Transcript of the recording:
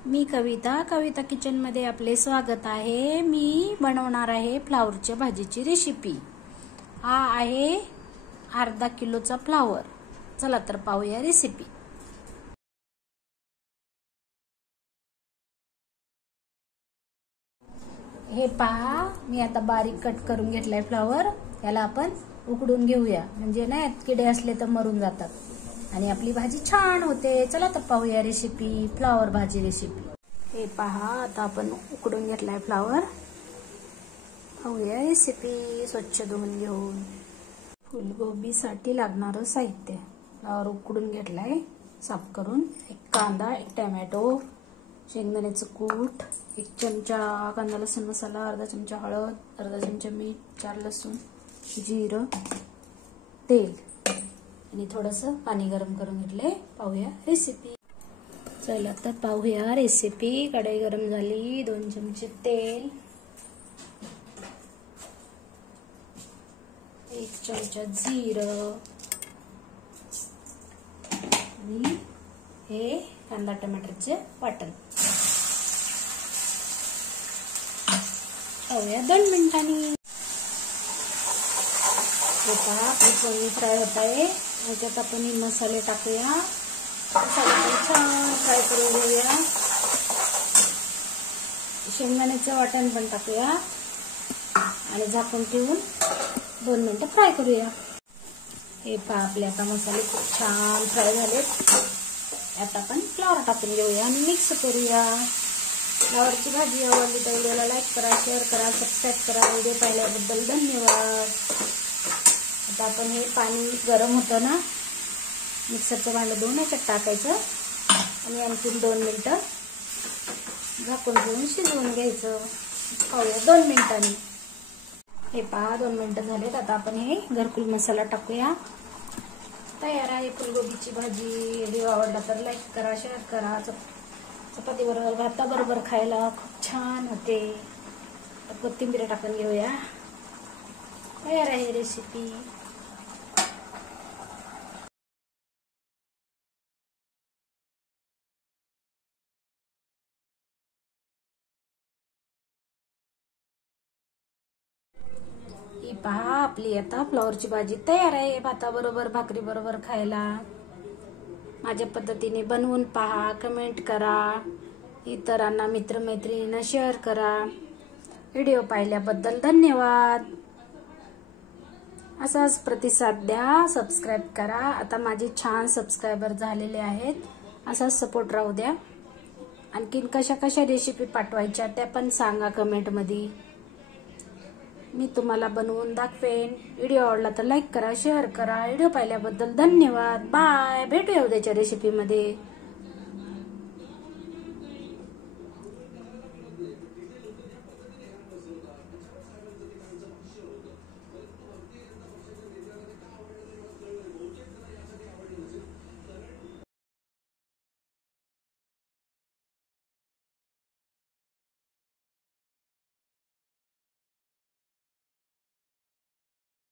मी कविता किचनमध्ये आपले स्वागत आहे। मी बनवणार आहे फ्लावरच्या भाजीची रेसिपी। हा आहे अर्धा किलोचा फ्लावर। चला तर पाहूया रेसिपी। हे पहा, मी आता बारीक कट करून घेतलाय फ्लावर। याला आपण उकडून घेऊया, म्हणजे ना यात किडे असले तर मरून जातात आणि आपली भाजी छान होते। चला तर पाहूया रेसिपी, फ्लावर भाजी रेसिपी। हे पहा, आता आपण उकडून घेतलाय फ्लावर। पाहूया रेसिपी। स्वच्छ धुवून घेऊन फुलगोबीसाठी लागणारं साहित्य। फ्लावर उकडून घेतलाय साफ करून। एक कांदा, एक टोमॅटो, शेंगदाण्याचं कूट, एक चमचा कांदा लसूण मसाला, अर्धा चमचा हळद, अर्धा चमचा मीठ, 4 लसूण, जिरं, तेल आणि थोडंसं पाणी गरम करून घेतलंय। पाहूया रेसिपी। चला तर पाहूया रेसिपी। कढई गरम झाली, 2 चमचे तेल, 1 चमचा जिरं आणि हे कांदा टमाटरचे वाटण। पाहूया 2 मिनिटांनी। हे पहा, आपली फ्राय होत आहे। त्याच्यात आपण मसाले टाकूया। मसाले छान फ्राय करून घेऊया। शेंगदाण्याचं वाटण पण टाकूया आणि झाकून ठेवून 2 मिनिटं फ्राय करूया। हे पहा, आपले आता मसाले खूप छान फ्राय झालेत। आता आपण फ्लावर टाकून घेऊया आणि मिक्स करूया। फ्लावरची भाजी आवडली तर व्हिडिओला लाईक करा, शेअर करा, सबस्क्राईब करा। व्हिडिओ पाहिल्याबद्दल धन्यवाद। आता आपण हे पाणी गरम होतं ना, मिक्सरचं भांडं धुवून याच्यात टाकायचं आणि आणखीन 2 मिनिटं झाकून ठेवून शिजवून घ्यायचं। पाहूया 2 मिनिटांनी। हे पहा, 2 मिनिटं झालेत। आता आपण हे घरकुल मसाला टाकूया। तयार आहे फुलगोबीची भाजी। व्हिडिओ आवडला तर लाईक करा, शेअर करा। चपाती बरोबर, भाताबरोबर खायला खूप छान होते। कोथिंबीर टाकून घेऊया। तयार आहे रेसिपी। ही पहा, आपली आता फ्लावरची भाजी तयार आहे। भाताबरोबर, भाकरी बरोबर खायला। माझ्या पद्धतीने बनवून पहा, कमेंट करा, इतरांना मित्रमैत्रिणींना शेअर करा। व्हिडिओ पाहिल्याबद्दल धन्यवाद। असाच प्रतिसाद द्या, सबस्क्राईब करा। आता माझे छान सबस्क्रायबर झालेले आहेत। असाच सपोर्ट राहू द्या। आणखीन कशा कशा रेसिपी पाठवायच्या त्या पण सांगा कमेंटमध्ये। मी तुम्हाला बनवून दाखवेन। व्हिडिओ आवडला तर लाईक करा, शेअर करा। व्हिडिओ पाहिल्याबद्दल धन्यवाद। बाय। भेटूया उद्याच्या रेसिपीमध्ये।